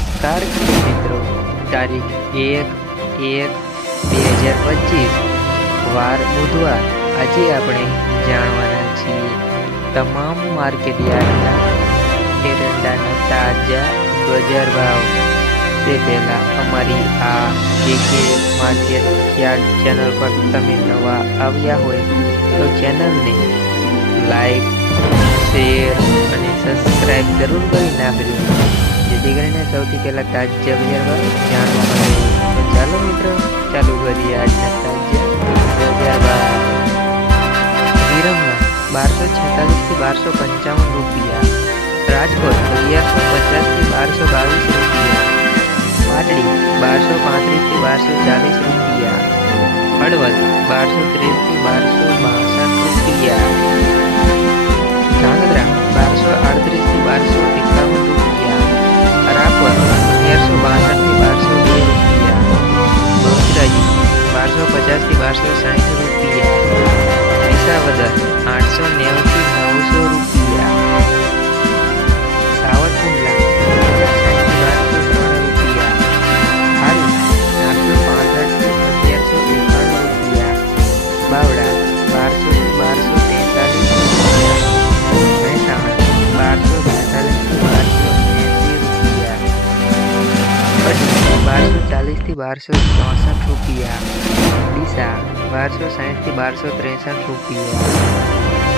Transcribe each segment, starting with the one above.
નમસ્કાર ખેડૂત મિત્રો, તારીખ 1/1/2025 વાર બુધવાર। આજે આપણે જાણવાના છીએ તમામ માર્કેટ યાર્ડના એરંડાના તાજા બજાર ભાવ। તે પહેલાં અમારી આ જેકે માર્કેટ યાર્ડ ચેનલ પર તમે નવા આવ્યા હોય તો ચેનલને લાઈક, શેર અને સબસ્ક્રાઈબ જરૂર કરી નાખજો, જેથી કરીને સૌથી પહેલા તાજા બજાર ભાવ જાણવા મળે। તો ચાલો મિત્રો, ચાલુ કરીએ આજના તાજા બજાર ભાવ। વિરમગામ 1246 થી 1255 રૂપિયા, રાજકોટ 1150 થી 1222 રૂપિયા, પાટડી 1235 થી 1240 રૂપિયા, હળવદ 1230 થી 1262 રૂપિયા, ધાંગધ્રા 1238 થી 1251 રૂપિયા, રાપર 1162 થી 1202 રૂપિયા, બહુચરાજી 1250 થી 1260 રૂપિયા, વિસાવદર 890 થી 900 રૂપિયા, સાવરકુંડલા 1260 થી 1203 રૂપિયા, હારી 865 થી 1151 રૂપિયા, બાવડા 1200 થી 1243 રૂપિયા, મહેસાણા 1280 થી 1280 રૂપિયા, કચ્છ 1240 થી 1264 રૂપિયા, ડીસા 1260 થી 1263 રૂપિયા,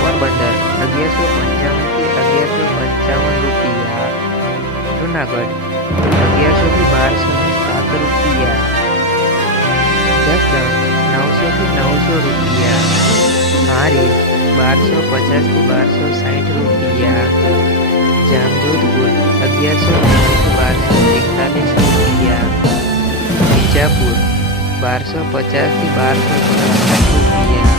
પોરબંદર 1155 થી 1155 રૂપિયા, જુનાગઢ 1100 થી 1207 રૂપિયા, જસદણ 900 થી 900 રૂપિયા, હારી 1250 થી 1260 રૂપિયા, જામજોધપુર 1180 થી 1241 રૂપિયા, બીજાપુર 1250 થી 1264 રૂપિયા,